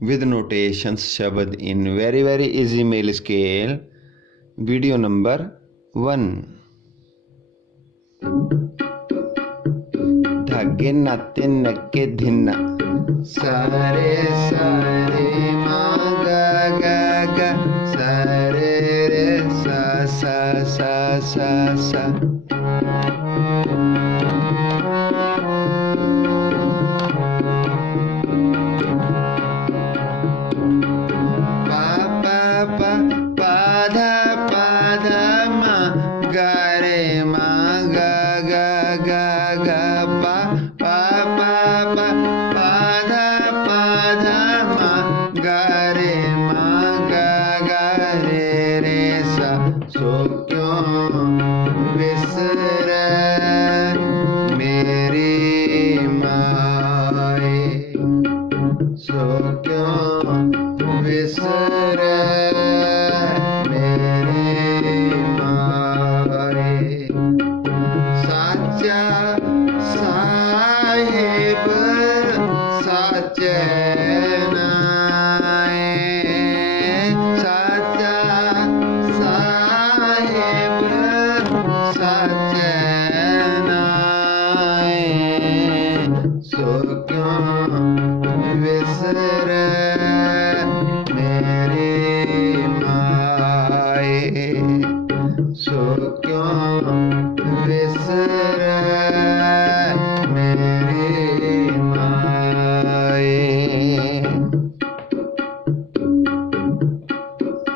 with notations शब्द in very easy male scale. Video number 1. धागे नाते नक्के धिन्ना सारे सारे माँ गा गा गा सारे रे सा सा सा सा सा सो क्यों विसरे मेरी माए, सो क्यों विसरे मेरी माए। साचा साहिब साचे सो क्यों विसरे